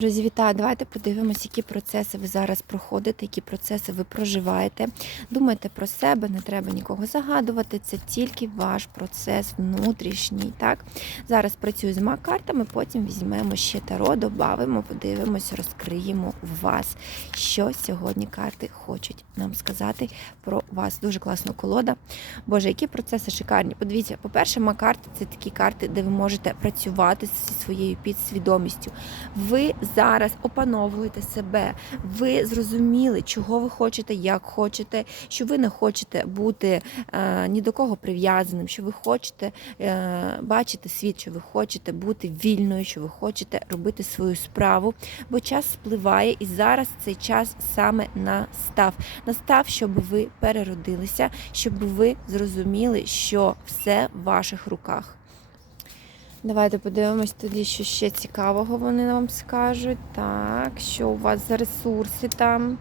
Друзі, вітаю! Давайте подивимось, які процеси ви зараз проходите, які процеси ви проживаєте. Думайте про себе, не треба нікого загадувати. Це тільки ваш процес внутрішній. Так зараз працюю з мак-картами, потім візьмемо ще таро, добавимо, подивимось, розкриємо вас, що сьогодні карти хочуть нам сказати про вас. Дуже класна колода. Боже, які процеси шикарні. Подивіться, по-перше, мак-карти це такі карти, де ви можете працювати зі своєю підсвідомістю. Ви зараз опановуєте себе, ви зрозуміли, чого ви хочете, як хочете, що ви не хочете бути е, ні до кого прив'язаним, що ви хочете е, бачити світ, що ви хочете бути вільною, що ви хочете робити свою справу, бо час спливає, і зараз цей час саме настав. Настав, щоб ви переродилися, щоб ви зрозуміли, що все в ваших руках. Давайте подивимось тоді, що ще цікавого вони вам скажуть. Так, що у вас за ресурси там.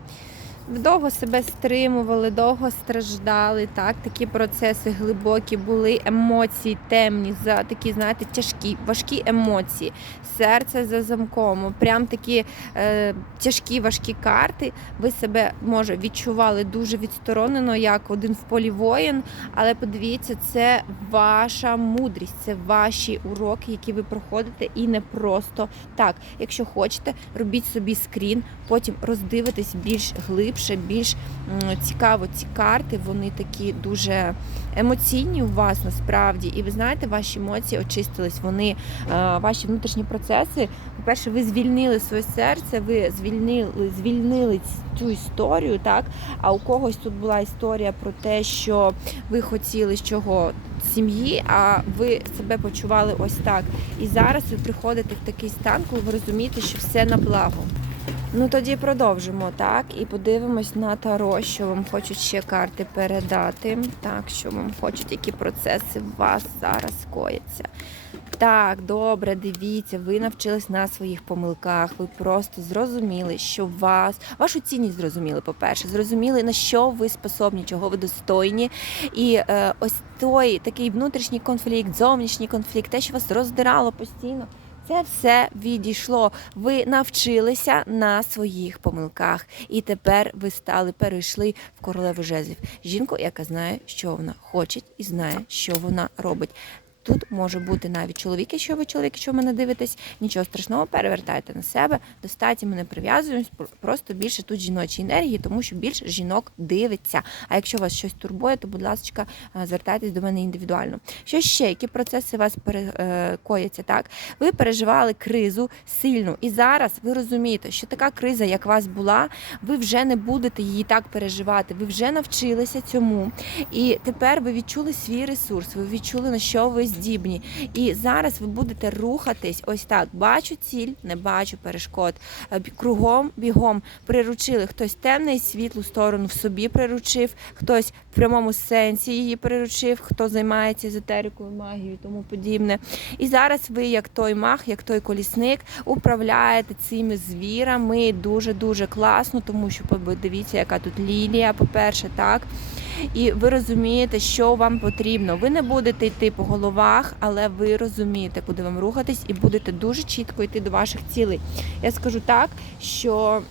Довго себе стримували, довго страждали. Так, такі процеси глибокі були, емоції темні, за такі, знаєте, тяжкі, важкі емоції. Серце за замком. Прям такі е, тяжкі, важкі карти. Ви себе може відчували дуже відсторонено, як один в полі воїн. Але подивіться, це ваша мудрість, це ваші уроки, які ви проходите, і не просто так. Якщо хочете, робіть собі скрін, потім роздивитесь більш глибше, більш цікаво ці карти. Вони такі дуже емоційні у вас насправді. І ви знаєте, ваші емоції очистились. Вони е, ваші внутрішні процеси. По-перше, ви звільнили своє серце, ви звільнили, звільнили цю історію, так. А у когось тут була історія про те, що ви хотіли чого сім'ї, а ви себе почували ось так. І зараз ви приходите в такий стан, коли ви розумієте, що все на благо. Ну тоді продовжимо, так, і подивимось на таро, що вам хочуть ще карти передати. Так, що вам хочуть, які процеси у вас зараз кояться. Так, добре, дивіться, ви навчились на своїх помилках. Ви просто зрозуміли, що вас, вашу цінність зрозуміли, по-перше, зрозуміли, на що ви способні, чого ви достойні. І е, ось той такий внутрішній конфлікт, зовнішній конфлікт, те, що вас роздирало постійно. Це все відійшло. Ви навчилися на своїх помилках, і тепер ви стали перейшли в королеву жезлів. Жінку, яка знає, що вона хоче, і знає, що вона робить. Тут може бути навіть чоловік, якщо ви чоловік, якщо мене дивитесь, нічого страшного, перевертайте на себе. Достатньо ми не прив'язуємось, просто більше тут жіночої енергії, тому що більше жінок дивиться. А якщо вас щось турбує, то будь ласка, е, звертайтесь до мене індивідуально. Що ще? Які процеси у вас перекояться? Так, ви переживали кризу сильну, і зараз ви розумієте, що така криза, як у вас була, ви вже не будете її так переживати. Ви вже навчилися цьому, і тепер ви відчули свій ресурс. Ви відчули на що ви здібні. І зараз ви будете рухатись ось так. Бачу ціль, не бачу перешкод. Е, Кругом, бігом приручили хтось темне і світлу сторону в собі приручив, хтось в прямому сенсі її приручив, хто займається езотерикою, магією тому подібне. І зараз ви, як той маг, як той колісник, управляєте цими звірами дуже дуже класно, тому що подивіться, яка тут лілія, по-перше, так. І ви розумієте, що вам потрібно. Ви не будете йти по головах, але ви розумієте, куди вам рухатись, і будете дуже чітко йти до ваших цілей. Я скажу так, що.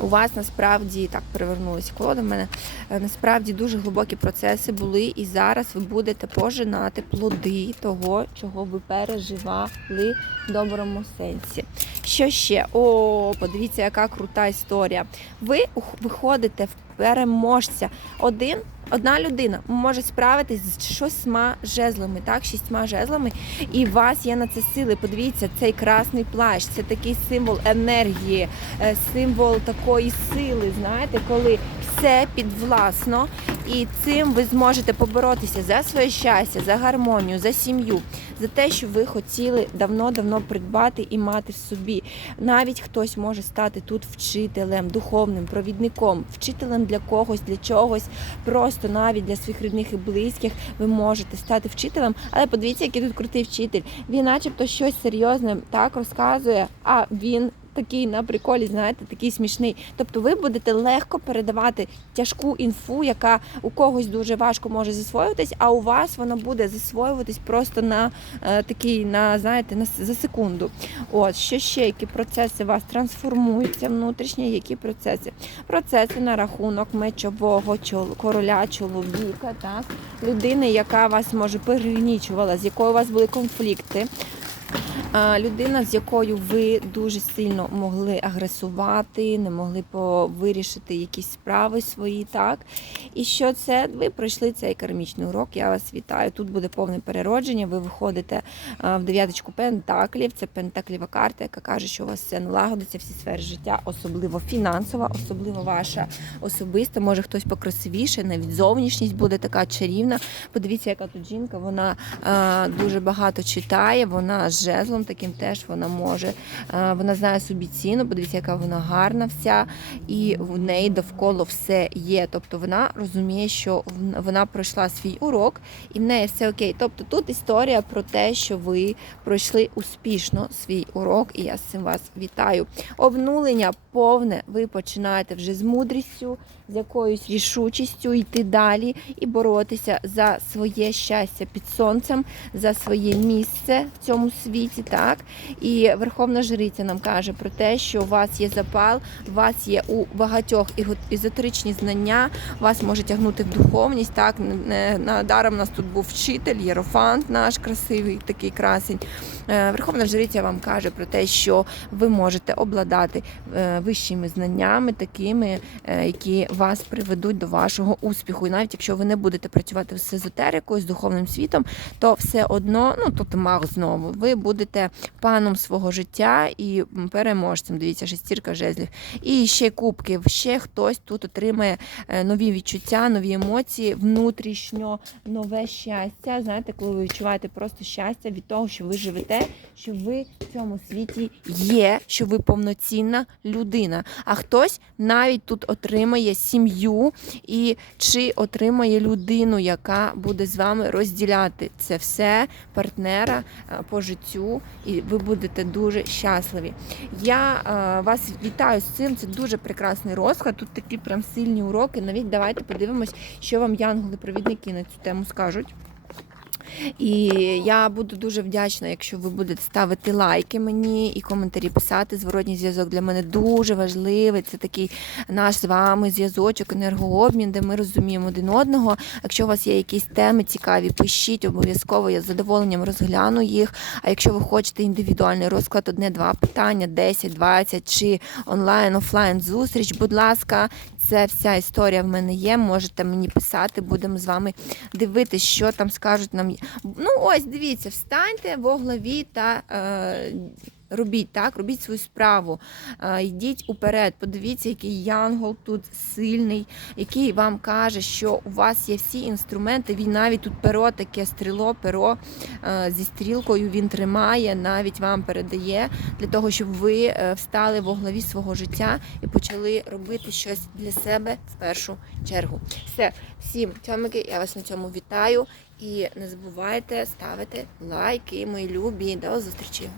у вас насправді так перевернулися колода в мене. е, Насправді дуже глибокі процеси були, і зараз ви будете пожинати плоди того, чого ви переживали в доброму сенсі. Що ще? О, подивіться, яка крута історія. Ви виходите в переможця. Один, одна людина може справитись з шостьма жезлами, так, шістьма жезлами, і у вас є на це сили. Подивіться, цей красний плащ, це такий символ енергії, е, символ такої сили, знаєте, коли все підвласно, і цим ви зможете поборотися за своє щастя, за гармонію, за сім'ю, за те, що ви хотіли давно-давно придбати і мати в собі. Навіть хтось може стати тут вчителем, духовним провідником, вчителем для когось, для чогось, просто навіть для своїх рідних і близьких ви можете стати вчителем. Але подивіться, який тут крутий вчитель. Він, начебто, щось серйозне так розказує, а він такий на приколі, знаєте, такий смішний. Тобто ви будете легко передавати тяжку інфу, яка у когось дуже важко може засвоюватись, а у вас вона буде засвоюватись просто на е, такий, на знаєте, на за секунду. От що ще, які процеси у вас трансформуються внутрішні, які процеси? Процеси на рахунок мечового чол- короля чоловіка, так людини, яка вас може перегнічувала, з якою у вас були конфлікти. Людина, з якою ви дуже сильно могли агресувати, не могли по- вирішити якісь справи свої, так. І що це? Ви пройшли цей кармічний урок. Я вас вітаю. Тут буде повне переродження. Ви виходите в дев'яточку пентаклів. Це пентакліва карта, яка каже, що у вас все налагодиться, всі сфери життя, особливо фінансова, особливо ваша особиста. Може хтось покрасивіше, навіть зовнішність буде така чарівна. Подивіться, яка тут жінка. Вона дуже багато читає. Вона з жезлом таким теж вона може. Е, вона знає собі ціну. Подивіться, яка вона гарна вся, і в неї довкола все є. Тобто вона розуміє, що вона пройшла свій урок, і в неї все окей. Тобто тут історія про те, що ви пройшли успішно свій урок, і я з цим вас вітаю. Обнулення повне. Ви починаєте вже з мудрістю, з якоюсь рішучістю йти далі і боротися за своє щастя під сонцем, за своє місце в цьому світі. Так і Верховна Жриця нам каже про те, що у вас є запал, у вас є у багатьох езотеричні знання, вас може тягнути в духовність. Так даром у нас тут був вчитель, єрофант наш красивий, такий красень. Е, Верховна Жриця вам каже про те, що ви можете обладати е, вищими знаннями, такими, е, які вас приведуть до вашого успіху. І навіть якщо ви не будете працювати з езотерикою, з духовним світом, то все одно, ну тут маг знову, ви будете паном свого життя і переможцем. Дивіться, шестірка жезлів. І ще кубків, ще хтось тут отримає е, нові відчуття, нові емоції, внутрішньо нове щастя. Знаєте, коли ви відчуваєте просто щастя від того, що ви живете, що ви в цьому світі є, що ви повноцінна людина. А хтось навіть тут отримає сім'ю і чи отримає людину, яка буде з вами розділяти це все, партнера е, по життю, і ви будете дуже щасливі. Я е, вас вітаю з цим. Це дуже прекрасний розклад. Тут такі прям сильні уроки. Навіть давайте подивимось, що вам янголи-провідники на цю тему скажуть. І я буду дуже вдячна, якщо ви будете ставити лайки мені і коментарі писати. Зворотній зв'язок для мене дуже важливий. Це такий наш з вами зв'язочок, енергообмін, де ми розуміємо один одного. Якщо у вас є якісь теми цікаві, пишіть обов'язково. Я з задоволенням розгляну їх. А якщо ви хочете індивідуальний розклад, одне-два питання, 10, 20 чи онлайн, офлайн зустріч, будь ласка, це вся історія в мене є. Можете мені писати, будемо з вами дивитись, що там скажуть нам. Ну, ось дивіться, встаньте во главі та. Е, Робіть так, робіть свою справу, Е, йдіть уперед. Подивіться, який янгол тут сильний, який вам каже, що у вас є всі інструменти. Він навіть тут перо, таке стріло, перо е, зі стрілкою він тримає, навіть вам передає для того, щоб ви е, встали во главі свого життя і почали робити щось для себе в першу чергу. Все, всім тьомики, я вас на цьому вітаю. І не забувайте ставити лайки, мої любі. До зустрічі!